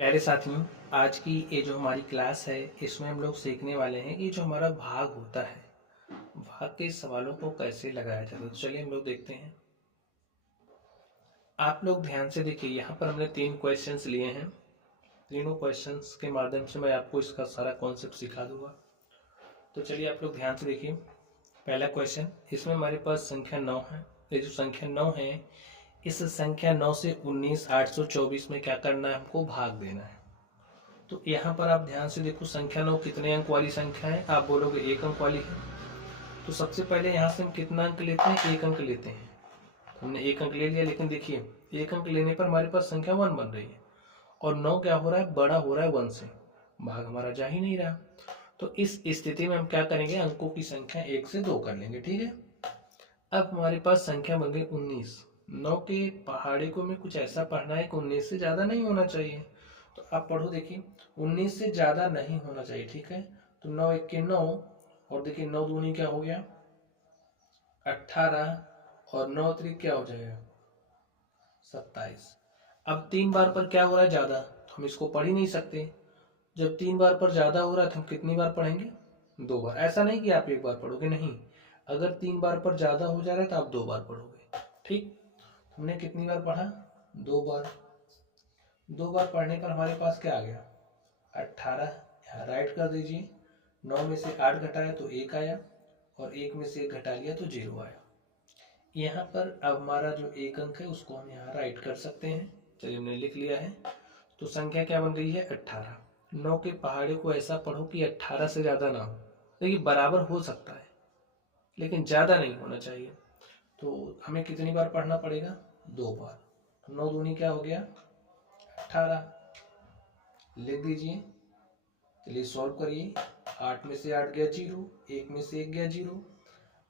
प्यारे साथियों, आज की ये जो हमारी क्लास है इसमें हम लोग सीखने वाले हैं कि जो हमारा भाग होता है, भाग के सवालों को कैसे लगाया जाता है। तो चलिए हम लोग देखते हैं। आप लोग ध्यान से देखिए, यहाँ पर हमने 3 क्वेश्चंस लिए हैं। तीनों क्वेश्चंस के माध्यम से मैं आपको इसका सारा कॉन्सेप्ट सिखा दूंगा। तो चलिए आप लोग ध्यान से देखिए। पहला क्वेश्चन, इसमें हमारे पास संख्या 9 है। ये जो संख्या 9 है, इस संख्या 9 से 19 824 में क्या करना है, हमको भाग देना है। तो यहाँ पर आप ध्यान से देखो, संख्या 9 कितने अंक वाली संख्या है, आप बोलोगे 1 अंक वाली है। तो सबसे पहले यहाँ से हम कितना अंक लेते हैं, 1 अंक लेते हैं। तो हमने 1 अंक ले लिया, लेकिन देखिए 1 अंक लेने पर हमारे पास संख्या 1 बन रही है और 9 क्या हो रहा है, बड़ा हो रहा है 1 से, भाग हमारा जा ही नहीं रहा। तो इस स्थिति में हम क्या करेंगे, अंकों की संख्या 1 से 2 कर लेंगे, ठीक है। अब हमारे पास संख्या बन गई 19। 9 के पहाड़े को में कुछ ऐसा पढ़ना है कि 19 से ज़्यादा नहीं होना चाहिए। तो आप पढ़ो, देखिए 19 से ज़्यादा नहीं होना चाहिए, ठीक है। तो 9 1 के 9, और देखिए 9 दूनी क्या हो गया 18, और 9 त्रिक क्या हो जाएगा 27। अब 3 बार पर क्या हो रहा है ज़्यादा, तो हम इसको पढ़ ही नहीं सकते। जब 3 बार पर ज़्यादा हो रहा है तो हम कितनी बार पढ़ेंगे, 2 बार। ऐसा नहीं कि आप 1 बार पढ़ोगे, नहीं, अगर 3 बार पर ज़्यादा हो जा रहा है तो आप 2 बार पढ़ोगे, ठीक। हमने कितनी बार पढ़ा, 2 बार। 2 बार पढ़ने पर हमारे पास क्या आ गया 18। यहाँ राइट कर दीजिए। 9 में से 8 घटाया तो 1 आया, और 1 में से 1 घटा लिया तो 0 आया। यहाँ पर अब हमारा जो 1 अंक है उसको हम यहाँ राइट कर सकते हैं। चलिए हमने लिख लिया है। तो संख्या क्या बन गई है 18। 9 के पहाड़े को ऐसा पढ़ो कि 18 से ज़्यादा ना हो। देखिए बराबर हो सकता है लेकिन ज़्यादा नहीं होना चाहिए। तो हमें कितनी बार पढ़ना पड़ेगा, 2 बार। 9 दूनी क्या हो गया 18, लिख दीजिए। चलिए सॉल्व करिए। 8 में से 8 गया 0, 1 में से 1 गया 0।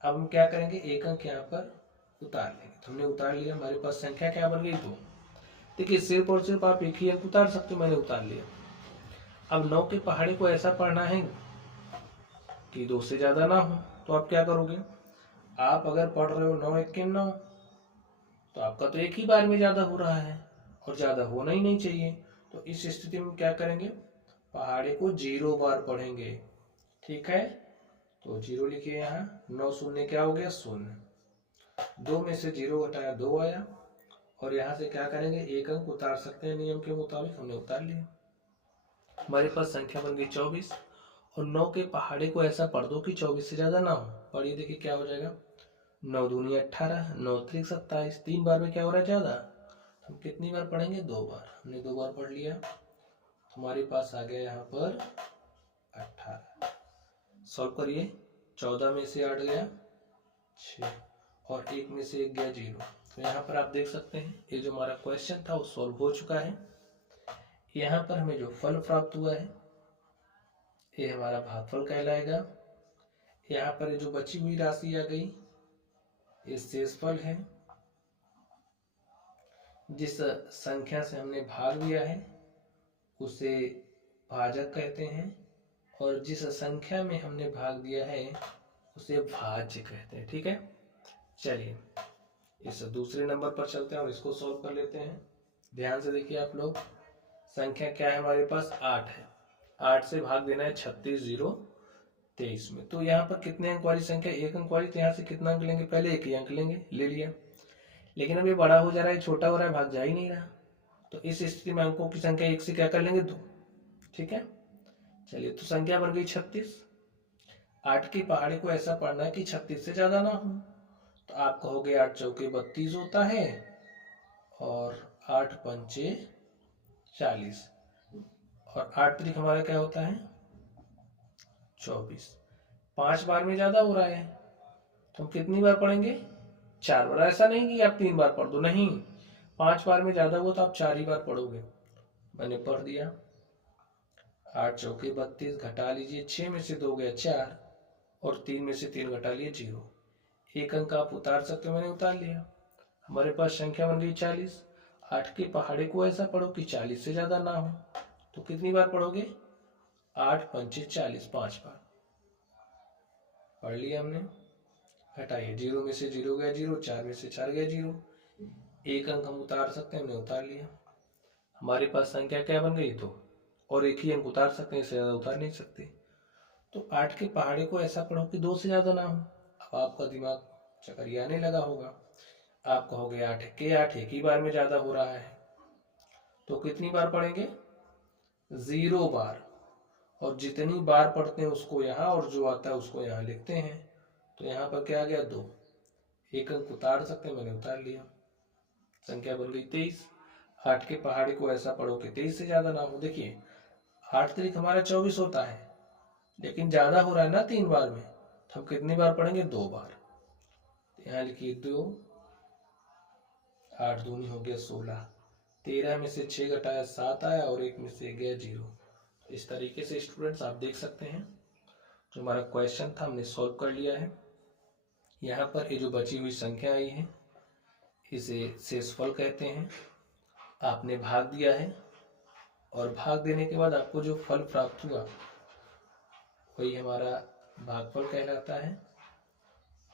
अब हम क्या करेंगे, 1 अंक यहाँ पर उतार लेंगे। तो हमने उतार लिया, हमारे पास संख्या क्या बन गई 2। देखिए सिर्फ और सिर्फ आप एक ही अंक उतार सकते हो, मैंने उतार लिया। अब 9 के पहाड़े को ऐसा पढ़ना है कि 2 से ज़्यादा ना हो। तो आप क्या करोगे, आप अगर पढ़ रहे हो 9 1 के 9, तो आपका तो एक ही बार में ज़्यादा हो रहा है और ज़्यादा होना ही नहीं चाहिए। तो इस स्थिति में क्या करेंगे, पहाड़े को 0 बार पढ़ेंगे, ठीक है। तो 0 लिखिए यहाँ। 9 शून्य क्या हो गया 0। 2 में से 0 घटाया 2 आया, और यहाँ से क्या करेंगे, 1 अंक उतार सकते हैं नियम के मुताबिक, हमने उतार लिया। हमारे पास संख्या बन गई 24, और 9 के पहाड़े को ऐसा पढ़ दो कि 24 से ज़्यादा ना हो। पढ़िए, देखिए क्या हो जाएगा, 9 दूनी 18, 9 त्रिक 27। 3 बार में क्या हो रहा है ज़्यादा, हम कितनी बार पढ़ेंगे, 2 बार। हमने 2 बार पढ़ लिया। हमारे पास आ गया यहाँ पर 18। सॉल्व करिए। 14 में से 8 गया 6, और 1 में से 1 गया 0। तो यहाँ पर आप देख सकते हैं ये जो हमारा क्वेश्चन था वो सॉल्व हो चुका है। यहाँ पर हमें जो फल प्राप्त हुआ है ये हमारा भागफल कहलाएगा। यहाँ पर जो बची हुई राशि आ गई ये शेषफल है। जिस संख्या से हमने भाग लिया है उसे भाजक कहते हैं, और जिस संख्या में हमने भाग दिया है उसे भाज्य कहते हैं, ठीक है। चलिए इस दूसरे नंबर पर चलते हैं और इसको सॉल्व कर लेते हैं। ध्यान से देखिए आप लोग, संख्या क्या है हमारे पास 8 है। 8 से भाग देना है 36 0 23 में। तो यहाँ पर कितने अंक वाली संख्या, 1 अंक वाली, तो यहाँ से कितना अंक लेंगे, पहले 1 ही अंक लेंगे, ले लिया। लेकिन अब ये बड़ा हो जा रहा है, छोटा हो रहा है, भाग जा ही नहीं रहा। तो इस स्थिति में अंकों की संख्या 1 से क्या कर लेंगे 2, ठीक है। चलिए तो संख्या बन गई 36। 8 के पहाड़े को ऐसा पढ़ना है कि 36 से ज्यादा ना हो। तो आप कहोगे 8 चौके 32 होता है, और 8 पंचे 40, और 8 त्रिक हमारा क्या होता है 24। 5 बार में ज्यादा हो रहा है तो हम कितनी बार पढ़ेंगे, 4 बार। ऐसा नहीं कि आप 3 बार पढ़ दो, नहीं, 5 बार में ज्यादा हुआ तो आप 4 ही बार पढ़ोगे। मैंने पढ़ दिया। 8 चौके 32, घटा लीजिए, 6 में से 2 गया 4, और 3 में से 3 घटा लिए 0। 1 अंक आप उतार सकते हो, मैंने उतार लिया। हमारे पास संख्या बन गई 40। 8 के पहाड़े को ऐसा पढ़ो कि 40 से ज्यादा ना हो। तो कितनी बार पढ़ोगे, 8 पंचे 40, 5 बार पढ़ लिया हमने। हटाइए, 0 में से 0 गया 0, 4 में से 4 गया 0। 1 अंक हम उतार सकते हैं, हमने उतार लिया। हमारे पास संख्या क्या बन गई 2, और एक ही अंक उतार सकते हैं, इससे ज़्यादा उतार नहीं सकते। तो 8 के पहाड़े को ऐसा पढ़ो कि 2 से ज़्यादा ना हो। अब आपका दिमाग चकरियाने लगा होगा, आप कहोगे 8 के 8 एक ही बार में ज़्यादा हो रहा है, तो कितनी बार पढ़ेंगे? 0 बार। और जितनी बार पढ़ते हैं उसको यहाँ, और जो आता है उसको यहाँ लिखते हैं। तो यहाँ पर क्या आ गया 2, एक अंक उतार सकते हैं, मैंने उतार लिया, संख्या बन गई 23। 8 के पहाड़े को ऐसा पढ़ो कि 23 से ज़्यादा ना हो। देखिए 8 तारीख हमारा 24 होता है, लेकिन ज़्यादा हो रहा है ना 3 बार में, तो हम कितनी बार पढ़ेंगे? 2 बार। यहाँ लिखिए 2, 8 दूनी हो गया 16, 13 में से 6 घटाया 7 आया, और 1 में से गया 0। इस तरीके से स्टूडेंट्स आप देख सकते हैं जो हमारा क्वेश्चन था हमने सॉल्व कर लिया है। यहाँ पर ये जो बची हुई संख्या आई है इसे शेषफल कहते हैं। आपने भाग दिया है, और भाग देने के बाद आपको जो फल प्राप्त हुआ वही हमारा भागफल कहलाता है।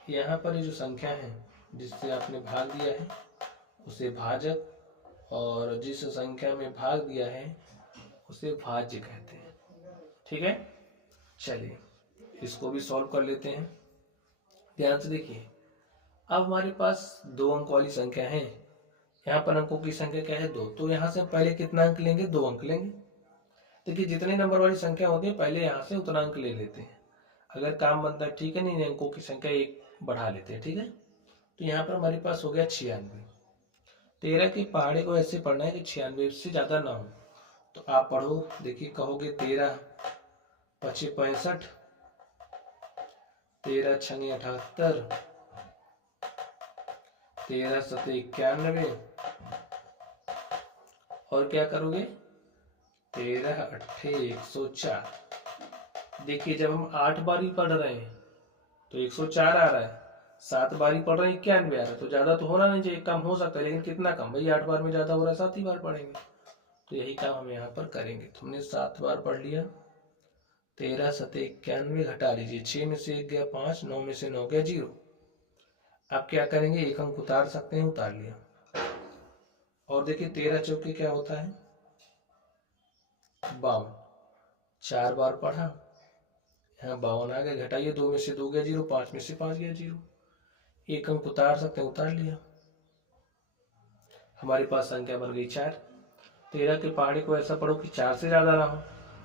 यहाँ पर ये जो संख्या है जिससे आपने भाग दिया है उसे भाजक, और जिस संख्या में भाग दिया है उसे भाज्य कहते हैं। ठीक है, चलिए इसको भी सॉल्व कर लेते हैं। ध्यान से देखिए, अब हमारे पास 2 अंक वाली संख्या है, यहाँ पर अंकों की संख्या क्या है? 2। तो यहाँ से पहले कितना अंक लेंगे? 2 अंक लेंगे। देखिए जितने नंबर वाली संख्या होती है पहले यहाँ से उतना अंक ले लेते हैं, अगर काम बनता है ठीक है, नहीं अंकों की संख्या 1 बढ़ा लेते हैं। ठीक है, तो यहाँ पर हमारे पास हो गया 96। 13 के पहाड़े को ऐसे पढ़ना है कि 96 से ज़्यादा ना हो। तो आप पढ़ो, देखिए कहोगे 13 पचे 65, 13 छंगे 78, 13 सते 91, और क्या करोगे? 13 अट्ठे 104। देखिए जब हम 8 बारी पढ़ रहे हैं तो 104 आ रहा है, 7 बारी पढ़ रहे हैं 91 आ रहा है, तो ज्यादा तो होना नहीं चाहिए, कम हो सकता है, लेकिन कितना कम भाई? 8 बार में ज्यादा हो रहा है, 7 ही बार पढ़ेंगे। तो यही काम हम यहाँ पर करेंगे। तुमने 7 बार पढ़ लिया, 13 सते 91 घटा लीजिए, 6 में से 1 गया 5, 9 में से 9 गया 0। आप क्या करेंगे? एक अंक उतार सकते हैं, उतार लिया। और देखिए 13 चौके क्या होता है? 52। 4 बार पढ़ा, यहाँ 52 आ गया, घटाइए, 2 में से 2 गया 0, 5 में से 5 गया 0। एक अंक उतार सकते हैं, उतार लिया, हमारे पास संख्या बन गई 4। 13 के पहाड़े को ऐसा पढ़ो कि 4 से ज़्यादा ना हो।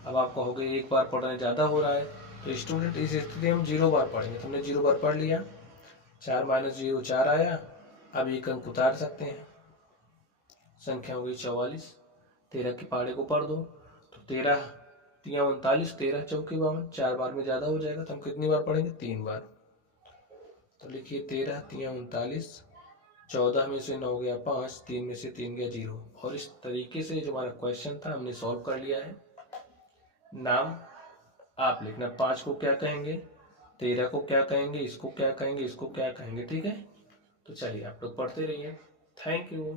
अब आप कहोगे 1 बार पढ़ना ज़्यादा हो रहा है, तो स्टूडेंट इस स्थिति में हम 0 बार पढ़ेंगे। तुमने 0 बार पढ़ लिया, 4 माइनस 0 4 आया। अब एक अंक उतार सकते हैं, संख्या हो गई 44। 13 के पहाड़े को पढ़ दो, तो 13 तिया 39, 13 चौके 52, 4 बार में ज़्यादा हो जाएगा, तो हम कितनी बार पढ़ेंगे? 3 बार। तो लिखिए 13 तिया 39, 14 में से 9 गया 5, 3 में से 3 गया 0। और इस तरीके से जो हमारा क्वेश्चन था हमने सॉल्व कर लिया है। नाम आप लिखना, 5 को क्या कहेंगे, 13 को क्या कहेंगे, इसको क्या कहेंगे, इसको क्या कहेंगे। ठीक है, तो चलिए आप लोग पढ़ते रहिए। Thank you.